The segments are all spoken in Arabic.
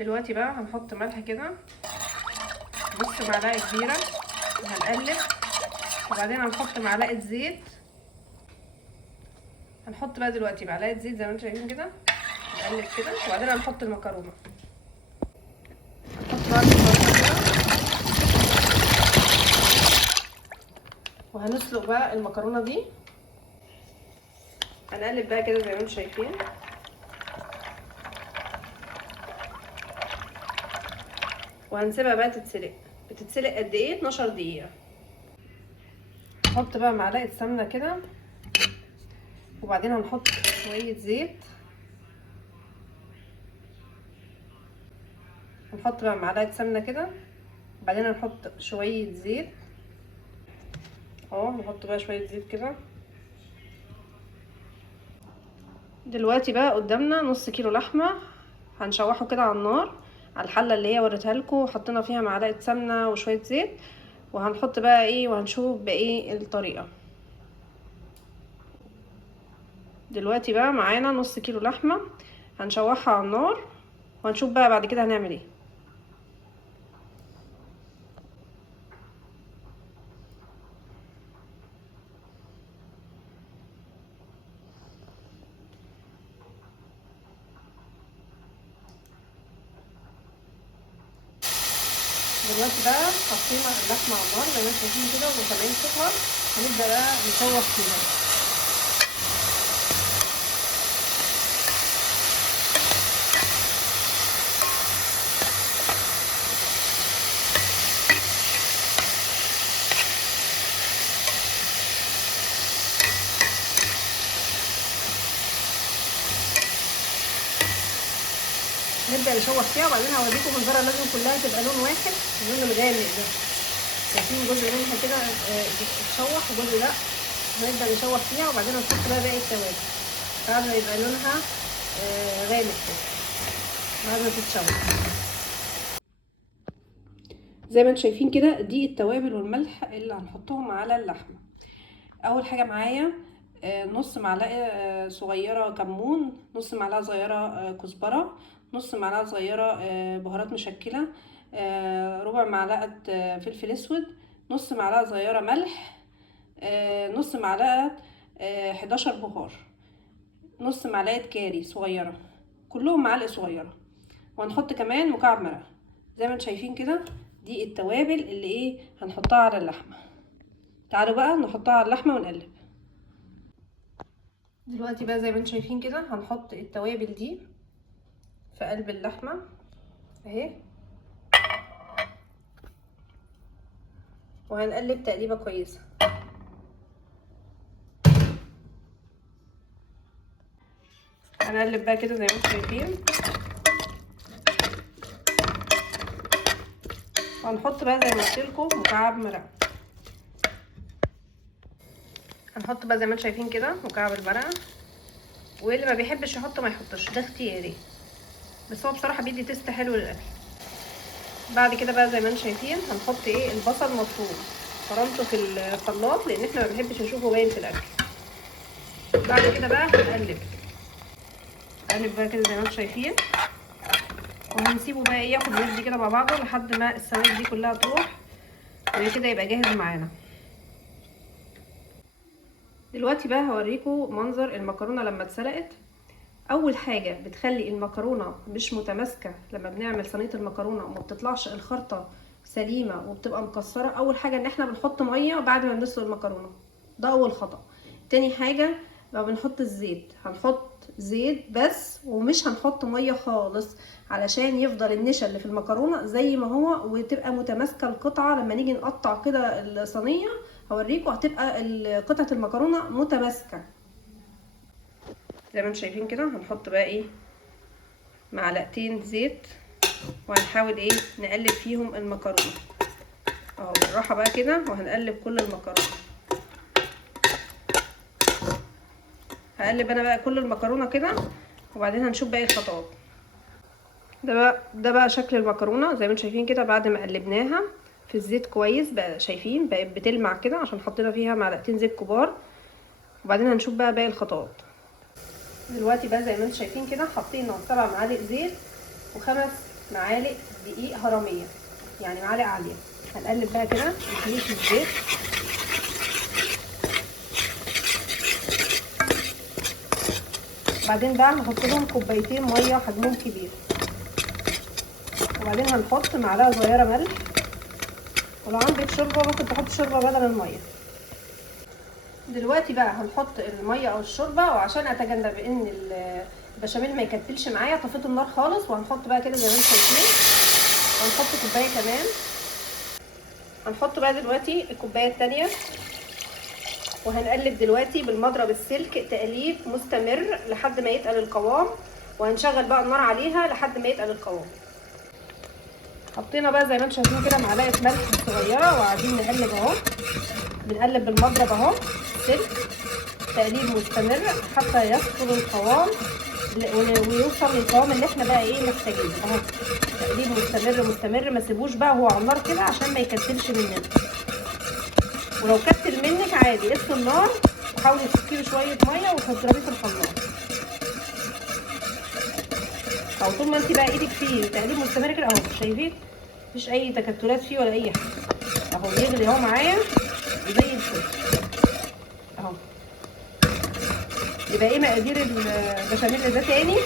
دلوقتي بقى هنحط ملح كده نص معلقه كبيره وهنقلب، وبعدين هنحط معلقه زيت. هنحط بقى دلوقتي معلقه زيت زي ما انتم شايفين كده، نقلب كده، وبعدين هنحط المكرونه. هنحط بقى المكرونه كده وهنسلق بقى المكرونه دي. هنقلب بقى كده زي ما انتم شايفين، وهنسيبها بقى تتسلق. بتتسلق قد ايه؟ 12 دقيقه. نحط بقى معلقه سمنه كده، وبعدين هنحط شويه زيت. هنحط بقى معلقه سمنه كده، وبعدين هنحط شويه زيت اهو. نحط بقى شويه زيت كده. دلوقتي بقى قدامنا نص كيلو لحمه، هنشوحه كده على النار على الحله اللي هي وريتها لكم، حطينا فيها معلقه سمنه وشويه زيت. وهنحط بقى ايه وهنشوف بايه الطريقه. دلوقتي بقى معانا نص كيلو لحمه هنشوحها على النار، وهنشوف بقى بعد كده هنعمل ايه. دلوقتي بقى حطينا اللحمه على النار زي ما انتم شايفين كده ومتابعين تخمر. هنبدا بقى نشوح فيها. نبدا نشوح فيها، وبعدين هوريكم منظرها لازم كلها تبقى لون واحد، اللون الغامق ده. شايفين جزء منها كده بتتشوح وجزء لا. هنبدا نشوح فيها، وبعدين هنحط بقى باقي التوابل بعد ما يبقى لونها غامق كده، بعد ما تتشوح. زي ما انتم شايفين كده دي التوابل والملح اللي هنحطهم على اللحمه. اول حاجه معايا نص معلقه صغيره كمون، نص معلقه صغيره كزبره، نص معلقه صغيره بهارات مشكله، ربع معلقه فلفل اسود، نص معلقه صغيره ملح، نص معلقه 11 بهار، نص معلقه كاري صغيره، كلهم معلقه صغيره. وهنحط كمان مكعب مرقه. زي ما انتم شايفين كده دي التوابل اللي ايه هنحطها على اللحمه. تعالوا بقى نحطها على اللحمه ونقلب. دلوقتي بقى زي ما انتم شايفين كده هنحط التوابل دي في قلب اللحمه اهي، وهنقلب تقليبه كويسه. هنقلب بقى كده زي ما انتم شايفين، وهنحط بقى زي ما قلت لكم مكعب مرقه. هنحط بقى زي ما انتم شايفين كده مكعب المرقه، واللي ما بيحبش يحط ما يحطش، ده اختياري، بس هو بصراحه بيدي تيست حلو للاكل. بعد كده بقى زي ما انتم شايفين هنحط ايه البصل مفروم، فرمته في الخلاط لان احنا ما بنحبش نشوفه باين في الاكل. بعد كده بقى هنقلب بقى كده زي ما انتم شايفين، وهنسيبه بقى ايه ياخد ويدي كده مع بعضه لحد ما السوائل دي كلها تروح، وكده يبقى جاهز معانا. دلوقتي بقى هوريكم منظر المكرونه لما اتسلقت. اول حاجه بتخلي المكرونه مش متماسكه لما بنعمل صينيه المكرونه وما بتطلعش الخرطه سليمه وبتبقى مكسره، اول حاجه ان احنا بنحط ميه بعد ما بنسلق المكرونه، ده اول خطأ. تاني حاجه لما بنحط الزيت هنحط زيت بس ومش هنحط ميه خالص، علشان يفضل النشا اللي في المكرونه زي ما هو وتبقى متماسكه القطعه. لما نيجي نقطع كده الصينيه هوريكم هتبقى قطعه المكرونه متماسكه. زي ما انتم شايفين كده هنحط بقى ايه معلقتين زيت، وهنحاول ايه نقلب فيهم المكرونه اهو بالراحه بقى كده، وهنقلب كل المكرونه. هقلب انا بقى كل المكرونه كده، وبعدين هنشوف باقي الخطوات. ده بقى شكل المكرونه زي ما انتم شايفين كده بعد ما قلبناها في الزيت كويس بقى. شايفين بقت بتلمع كده عشان حطينا فيها معلقتين زيت كبار. وبعدين هنشوف بقى باقي الخطوات. دلوقتي بقى زي ما انتم شايفين كده حطينا 7 معالق زيت و5 معالق دقيق هرميه، يعني معالق عاليه. هنقلب بقى كده نخليه في الزيت. بعدين بقى هنحط لهم كوبايتين ميه حجمهم كبير، وبعدين هنحط معلقه صغيره ملح، ولو عندك شوربه ممكن تحط شوربه بدل الميه. دلوقتي بقى هنحط الميه او الشوربه، وعشان اتجنب ان البشاميل ما يكتلش معايا طفيت النار خالص، وهنحط بقى كده زي ما انتم شايفين، وهنحط كوبايه كمان. هنحط بقى دلوقتي الكوبايه الثانيه، وهنقلب دلوقتي بالمضرب السلك تقليب مستمر لحد ما يتقل القوام، وهنشغل بقى النار عليها لحد ما يتقل القوام. حطينا بقى زي ما انتم شايفين كده معلقه ملح صغيره، وقاعدين نقلب اهو، بنقلب بالمضرب اهو سلك تقليب مستمر حتى يصل القوام ويوصل للقوام اللي احنا بقى ايه محتاجينه اهو. تقليب مستمر مستمر، ما سيبوش بقى هو على النار كده عشان ما يكتلش مننا، ولو كتل منك عادي اطفي النار وحاولي تفكيه بشويه ميه وتضربيه في الخلاط. او طول ما انت بقى ايدك فيه تقليب مستمر كده اهو، شايفين مفيش اي تكتلات فيه ولا اي حاجه اهو، بيغلي اهو معايا زي الفل اهو. يبقى ايه مقادير البشاميل ده تاني؟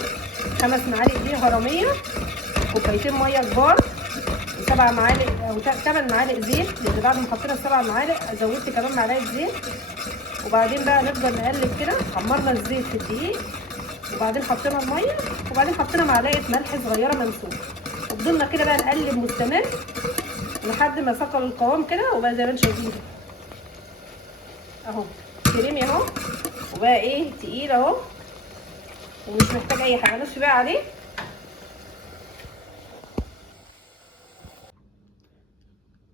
5 معالق دقيق هرميه، كوبايتين ميه كبار، و7 معالق او 8 معالق زيت، لان بعد ما حطينا ال7 معالق زودت كمان معلقه زيت. وبعدين بقى نفضل نقلب كده، حمرنا الزيت في الدقيق، وبعدين حطينا الميه، وبعدين حطينا معلقه ملح صغيره منسوبه، وفضلنا كده بقى نقلب مستمر لحد ما ثقل القوام كده، وبقى زي ما انتم شايفين كده اهو كريمي اهو، وبقى ايه تقيل اهو، ومش محتاج اي حاجه. نصفي بقى عليه.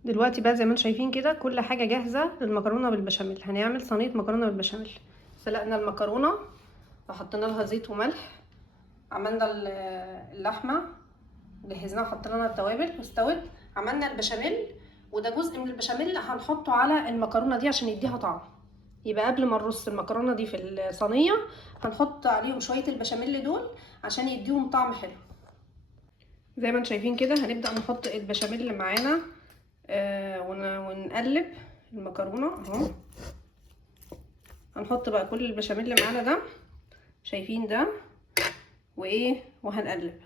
دلوقتي بقى زي ما انتم شايفين كده كل حاجه جاهزه للمكرونه بالبشاميل. هنعمل صينيه مكرونه بالبشاميل. سلقنا المكرونه وحطينا لها زيت وملح، عملنا اللحمه جهزناها وحطينا لها التوابل واستوت، عملنا البشاميل، وده جزء من البشاميل هنحطه على المكرونه دي عشان يديها طعم. يبقى قبل ما نرص المكرونه دي في الصينيه هنحط عليهم شويه البشاميل دول عشان يديهم طعم حلو. زي ما انتم شايفين كده هنبدا نحط البشاميل اللي معانا ونقلب المكرونه اهو. هنحط بقى كل البشاميل اللي معانا ده، شايفين ده، وايه، وهنقلب.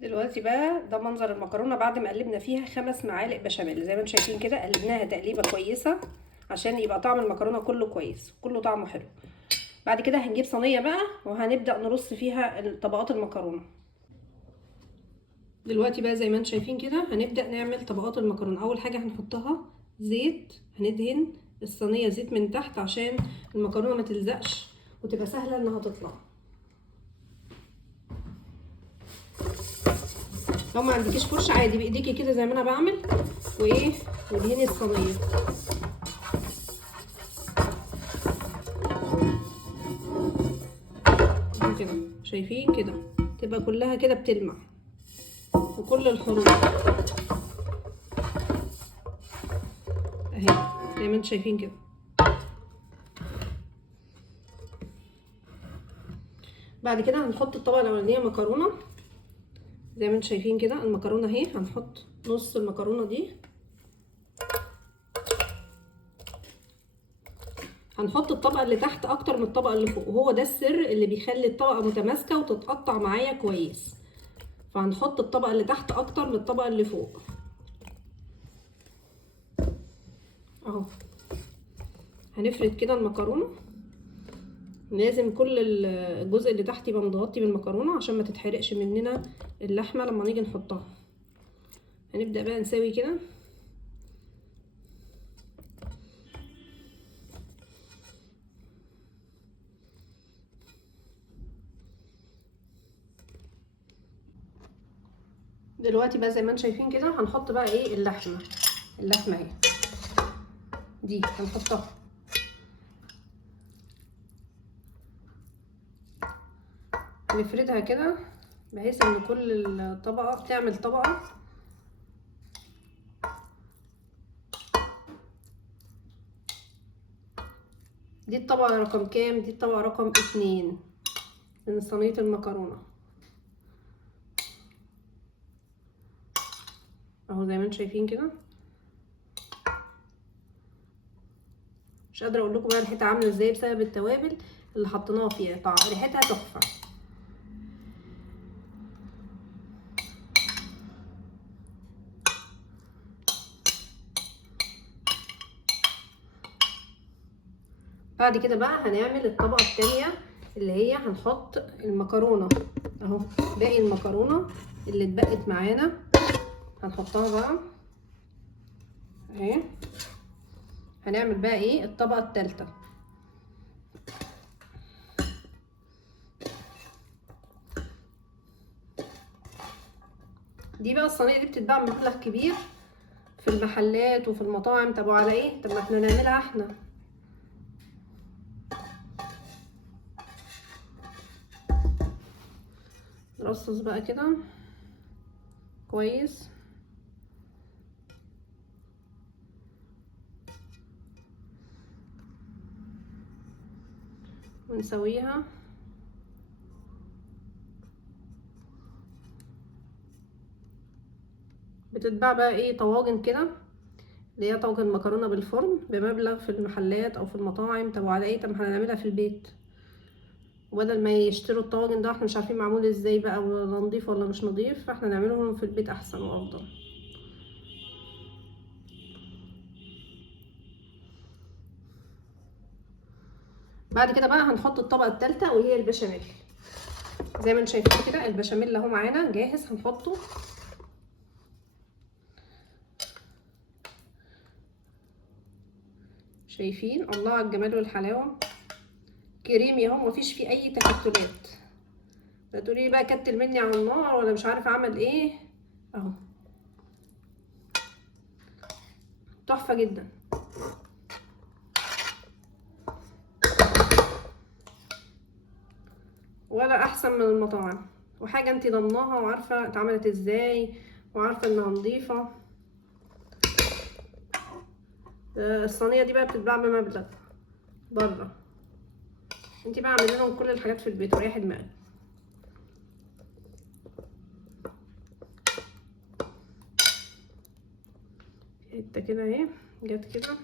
دلوقتي بقى ده منظر المكرونه بعد ما قلبنا فيها 5 معالق بشاميل. زي ما انتم شايفين كده قلبناها تقليبه كويسه عشان يبقى طعم المكرونه كله كويس، كله طعمه حلو. بعد كده هنجيب صينيه بقى وهنبدا نرص فيها طبقات المكرونه. دلوقتي بقى زي ما انتم شايفين كده هنبدا نعمل طبقات المكرونه. اول حاجه هنحطها زيت، هندهن الصينيه زيت من تحت عشان المكرونه ما تلزقش وتبقى سهله انها تطلع. لو ما عندكيش فرشه عادي بايديكي كده زي ما انا بعمل، وايه، ودهني الصينيه كده، شايفين كده تبقى كلها كده بتلمع وكل الحروف اهي زي ما انتم شايفين كده. بعد كده هنحط الطبقه الاولانيه مكرونه زي ما انتم شايفين كده. المكرونه اهي، هنحط نص المكرونه دي، هنحط الطبقه اللي تحت اكتر من الطبقه اللي فوق، وهو ده السر اللي بيخلي الطبقه متماسكه وتتقطع معايا كويس. فهنحط الطبقه اللي تحت اكتر من الطبقه اللي فوق اهو. هنفرد كده المكرونه، لازم كل الجزء اللي تحت يبقى متغطي بالمكرونه عشان ما تتحرقش مننا اللحمه لما نيجي نحطها. هنبدا بقى نسوي كده. دلوقتي بقى زي ما انتم شايفين كده هنحط بقى ايه اللحمه اهي دي هنحطها. نفردها كده بحيث ان كل الطبقه تعمل طبقه. دي الطبقة رقم كام؟ دي الطبقة رقم 2 من صينية المكرونة اهو زي ما انتم شايفين كده. مش قادرة اقول لكم بقى ريحتها عاملة ازاي بسبب التوابل اللي حطيناها فيها، طبعا ريحتها تحفة. بعد كده بقى هنعمل الطبقة التانية اللي هي هنحط المكرونة اهو، باقي المكرونة اللي اتبقت معانا هنحطها بقى اهي. هنعمل بقى ايه الطبقة التالتة. دي بقى الصينية دي بتتباع بمبلغ كبير في المحلات وفي المطاعم. طب وعلى ايه؟ طب ما احنا نعملها احنا. نرصص بقى كده كويس ونسويها. بتتباع بقى ايه طواجن كده، اللي هي طاجن مكرونه بالفرن بمبلغ في المحلات او في المطاعم. طب وعلى ايه؟ طب احنا هنعملها في البيت، وبدل ما يشتروا الطواجن ده احنا مش عارفين معمول ازاي بقى ولا نضيف ولا مش نضيف، فاحنا نعملهم في البيت احسن وافضل. بعد كده بقى هنحط الطبقه الثالثه وهي البشاميل. زي ما انتم شايفين كده البشاميل اهو معانا جاهز هنحطه. شايفين؟ الله على الجمال والحلاوه، كريمي اهو مفيش فيه اي تكتلات. لا تقولي بقى كتل مني على النار ولا مش عارفه اعمل ايه اهو، تحفه جدا. ولا احسن من المطاعم، وحاجه انت ضمناها وعارفه اتعملت ازاي وعارفه انها نظيفه. الصينيه دي بقى بتتباع بمبلغ بره، انت بقى اعملي لهم كل الحاجات في البيت وريحي دماغك. حته كده اهي جت كده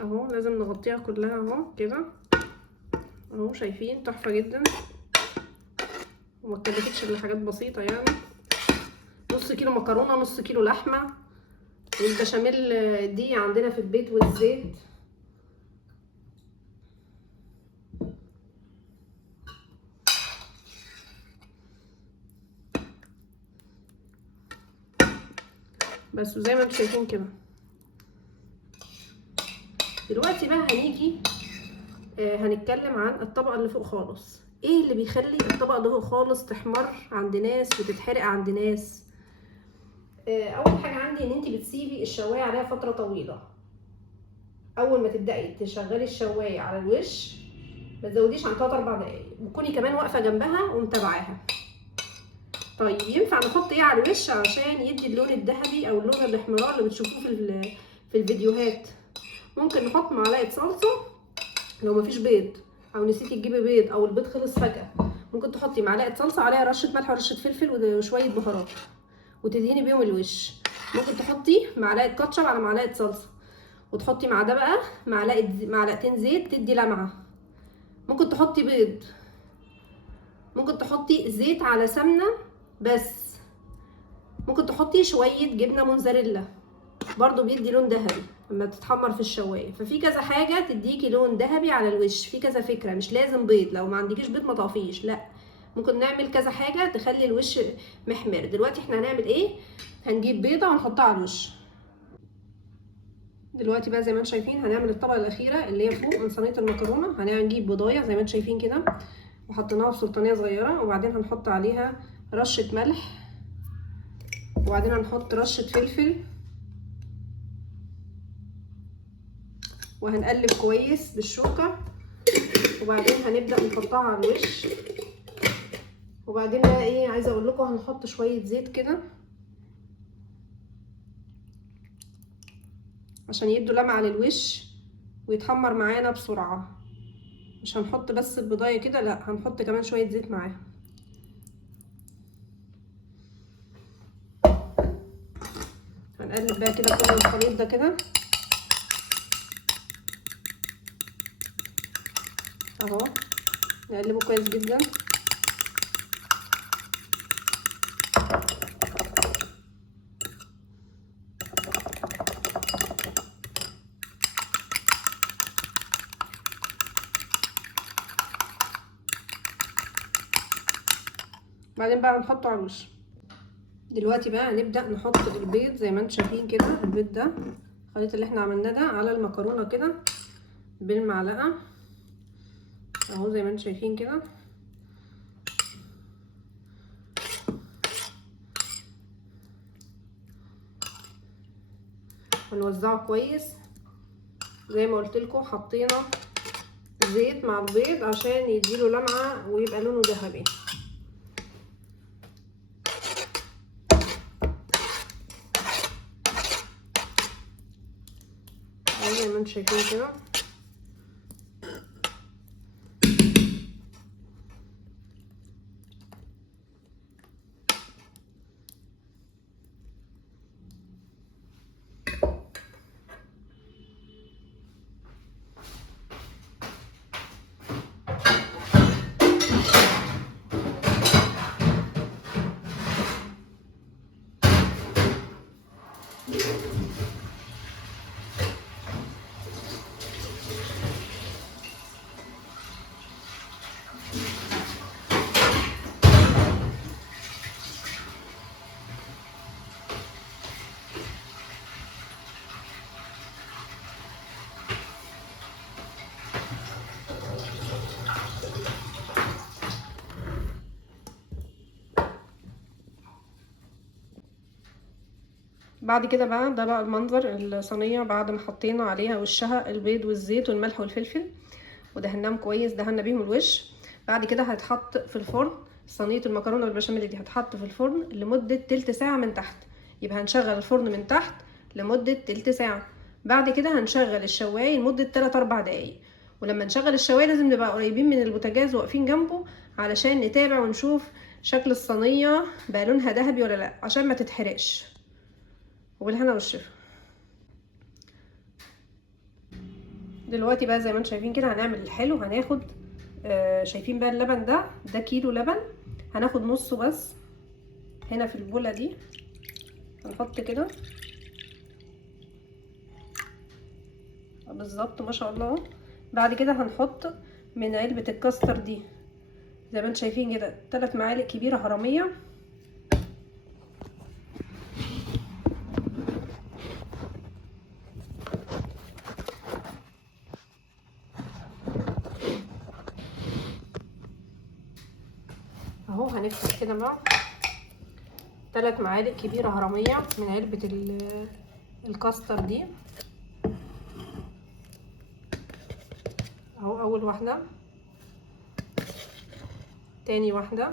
اهو، لازم نغطيها كلها اهو كده اهو. شايفين؟ تحفه جدا وما اتكلفتش الا حاجات بسيطه يعني. نص كيلو مكرونه، نص كيلو لحمه، والبشاميل دي عندنا في البيت والزيت. بس وزي ما انتم شايفين كده. دلوقتي بقى هنيجي هنتكلم عن الطبقه اللي فوق خالص. ايه اللي بيخلي الطبقه اللي فوق خالص تحمر عند ناس وتتحرق عند ناس؟ اول حاجه عندي ان انت بتسيبي الشوايه عليها فتره طويله. اول ما تبداي تشغلي الشوايه على الوش ما تزوديش عن 3-4 دقايق، وكوني كمان واقفه جنبها ومتابعاها. طيب ينفع نحط ايه على الوش عشان يدي اللون الذهبي او اللون الاحمرار اللي بتشوفوه في الفيديوهات؟ ممكن نحط معلقه صلصه لو مفيش بيض، او نسيتي تجيبي بيض او البيض خلص فجاه. ممكن تحطي معلقه صلصه عليها رشه ملح ورشه فلفل وشويه بهارات وتدهني بيهم الوش. ممكن تحطي معلقه كاتشب على معلقه صلصه وتحطي مع ده بقى معلقتين زيت تدي لمعه. ممكن تحطي بيض، ممكن تحطي زيت على سمنه بس، ممكن تحطي شويه جبنه موتزاريلا برضو بيدي لون ذهبي لما تتحمر في الشوايه. ففي كذا حاجه تديكي لون ذهبي على الوش، في كذا فكره. مش لازم بيض، لو ما عندكيش بيض ما تقفيش، لا ممكن نعمل كذا حاجه تخلي الوش محمر. دلوقتي احنا هنعمل ايه؟ هنجيب بيضه ونحطها على الوش. دلوقتي بقى زي ما انتم شايفين هنعمل الطبقه الاخيره اللي هي فوق من صينيه المكرونه. هنجيب بضايه زي ما انتم شايفين كده وحطيناها في سلطانيه صغيره، وبعدين هنحط عليها رشه ملح، وبعدين هنحط رشه فلفل، وهنقلب كويس بالشوكه وبعدين هنبدأ نحطها على الوش. وبعدين بقى ايه، عايزه اقول لكم هنحط شويه زيت كده عشان يدوا لمعه للوش ويتحمر معانا بسرعه. مش هنحط بس البضايه كده، لا هنحط كمان شويه زيت معاها. هنقلب بقى كده كل الخليط ده كده اهو، نقلبه كويس جدا. بعدين بقى هنحطه على الوش. دلوقتي بقى هنبدأ نحط البيض زي ما انتم شايفين كده. البيض ده الخليط اللي احنا عملناه ده على المكرونه كده بالمعلقه اهو زي ما انتم شايفين كده. ونوزعه كويس زي ما قلت لكم. حطينا زيت مع البيض عشان يديله لمعه ويبقى لونه ذهبي. زي ما انتم شايفين كده. بعد كده بقى ده بقى المنظر الصينيه بعد ما حطينا عليها وشها البيض والزيت والملح والفلفل ودهناهم كويس، دهنا بيهم الوش. بعد كده هتحط في الفرن. صينيه المكرونه والبشاميل دي هتحط في الفرن لمده تلت ساعه من تحت. يبقى هنشغل الفرن من تحت لمده تلت ساعه. بعد كده هنشغل الشوايه لمده 3 4 دقايق. ولما نشغل الشوايه لازم نبقى قريبين من البوتاجاز واقفين جنبه علشان نتابع ونشوف شكل الصينيه بقى لونها ذهبي ولا لا عشان ما تتحرقش. وبالهنا والشفا. دلوقتي بقى زي ما انتم شايفين كده هنعمل الحلو. هناخد شايفين بقى اللبن ده كيلو لبن. هناخد نصه بس هنا في البوله دي. هنحط كده بالظبط ما شاء الله. بعد كده هنحط من علبه الكاستر دي زي ما انتم شايفين كده 3 معالق كبيره هرميه. اهو هنفتح كده بقى 3 معالق كبيره هرميه من علبه الكاستر دي اهو. اول واحده، تاني واحده،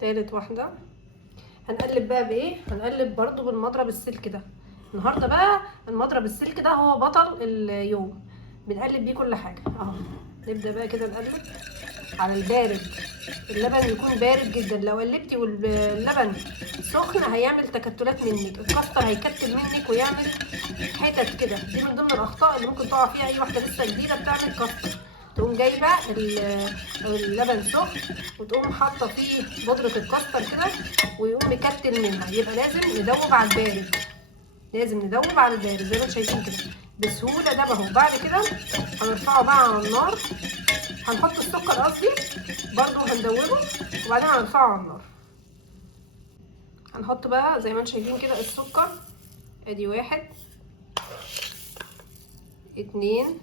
تالت واحده. هنقلب بقى بايه؟ هنقلب برضو بالمضرب السلك ده. النهارده بقى المضرب السلك ده هو بطل اليوم، بنقلب بيه كل حاجه اهو. نبدا بقى كده نقلب على البارد. اللبن يكون بارد جدا. لو قلبتي واللبن سخن هيعمل تكتلات منك، الكاستر هيكتل منك ويعمل حتت كده. دي من ضمن الاخطاء اللي ممكن تقع فيها اي واحده لسه جديده بتعمل كاستر. تقوم جايبه اللبن سخن وتقوم حاطه فيه بودره الكاستر كده ويقوم مكتل منها. يبقى لازم ندوب على البارد، لازم ندوب على البارد زي ما انتم شايفين كده بسهوله. ده اهو. بعد كده هنرفعه بقى على النار. هنحط السكر قصدي برضو هندوبه وبعدين هنرفعه على النار. هنحط بقى زي ما انتم شايفين كده السكر. ادي 1 2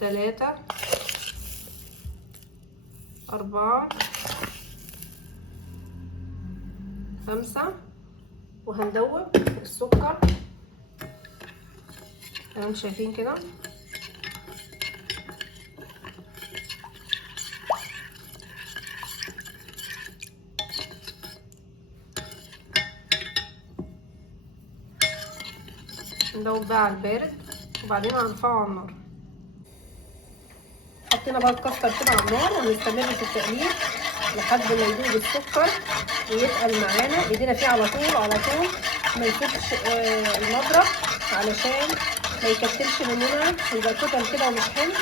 3 4 5. وهندوب السكر زي ما انتم شايفين كده. ندوب بقى على البارد وبعدين هنرفعه على النار. حطينا بقى الكاستر كده على النار ونستمر في التقليب لحد ما يدوب السكر ويتقل معانا. ايدينا فيه على طول على طول، ما يسيبش المضرب علشان ما يكتلش مننا ويبقى كتل كده ومش حلو.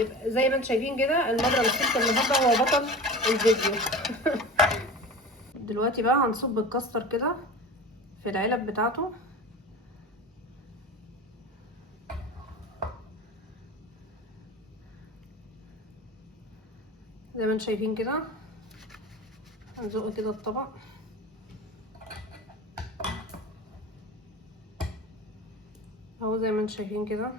يبقى زي ما انتم شايفين كده المضرب السلك النهارده هو بطل الفيديو. دلوقتي بقى هنصب الكاستر كده في العلب بتاعته. زي ما انتم شايفين كده هنزق كده الطبق اهو زي ما انتم شايفين كده.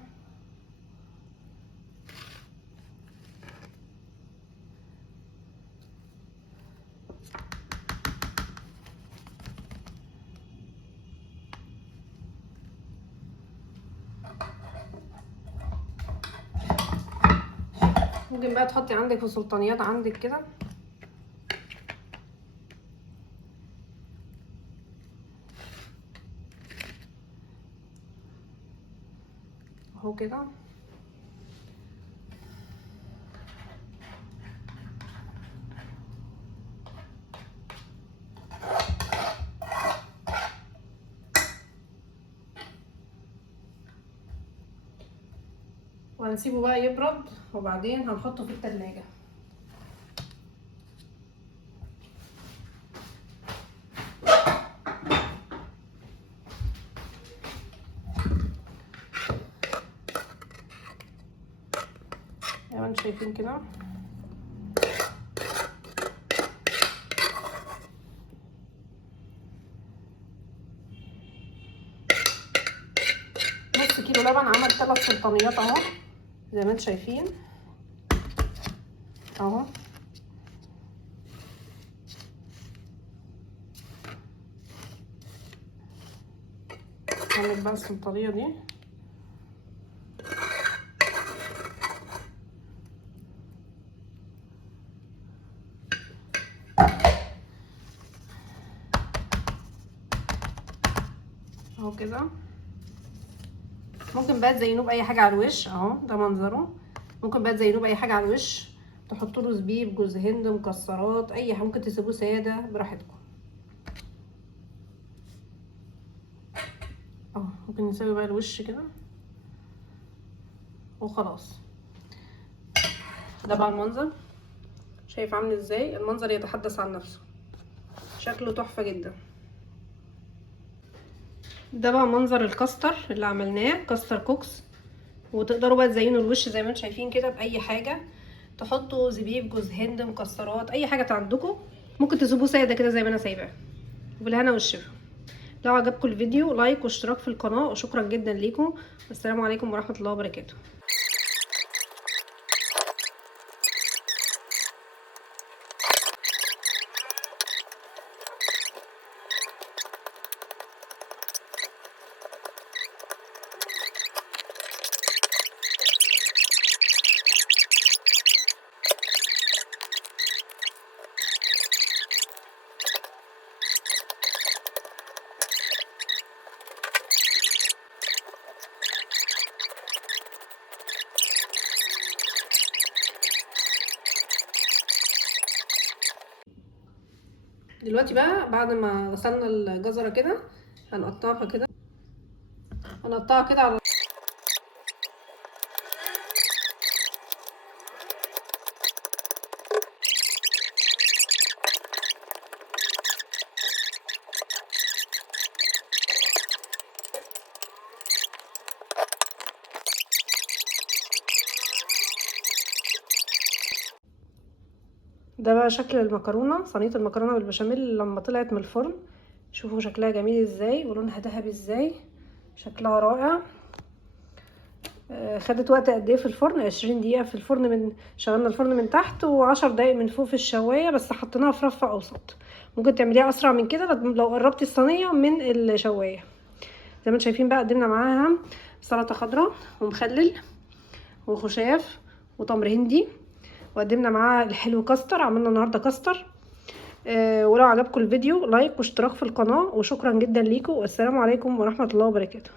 ممكن بقى تحطي عندك في سلطانيات عندك كده اهو كده. وهنسيبه بقى يبرد وبعدين هنحطه في التلاجة. زي ما انتم شايفين كده. نص كيلو لبن عمل 3 سلطانيات اهو زي ما انتم شايفين اهو. هعمل بقى السلطانية دي اهو كده. ممكن بقى تزينوه باي حاجه على الوش اهو، ده منظره. ممكن بقى تزينوه باي حاجه على الوش، تحطوا له زبيب، جوز هند، مكسرات، اي حاجه. ممكن تسيبوه ساده براحتكم اهو. ممكن نسوي بقى الوش كده وخلاص. ده بقى المنظر، شايف عامل ازاي؟ المنظر يتحدث عن نفسه، شكله تحفه جدا. ده بقى منظر الكاستر اللي عملناه، كاستر كوكس. وتقدروا بقى تزينوا الوش زي ما انتم شايفين كده باي حاجه، تحطوا زبيب، جوز هند، مكسرات، اي حاجه عندكم. ممكن تسيبوه ساده كده زي ما انا سايباه. وبالهنا والشفا. لو عجبكم الفيديو لايك واشتراك في القناه، وشكرا جدا ليكم. والسلام عليكم ورحمه الله وبركاته. دلوقتي بقى بعد ما غسلنا الجزره كده هنقطعها كده، هنقطعها كده على ده بقى شكل المكرونه، صينيه المكرونه بالبشاميل لما طلعت من الفرن. شوفوا شكلها جميل ازاي ولونها ذهبي ازاي، شكلها رائع. خدت وقت قد ايه في الفرن؟ 20 دقيقه في الفرن. من شغلنا الفرن من تحت و10 دقايق من فوق في الشوايه، بس حطيناها في رف اوسط. ممكن تعمليها اسرع من كده لو قربتي الصينيه من الشوايه. زي ما انتم شايفين بقى قدمنا معاها سلطه خضراء ومخلل وخشاف وتمر هندي، وقدمنا معاها الحلو كاستر. عملنا النهارده كاستر. ولو عجبكم الفيديو لايك واشتراك في القناه، وشكرا جدا ليكم، والسلام عليكم ورحمه الله وبركاته.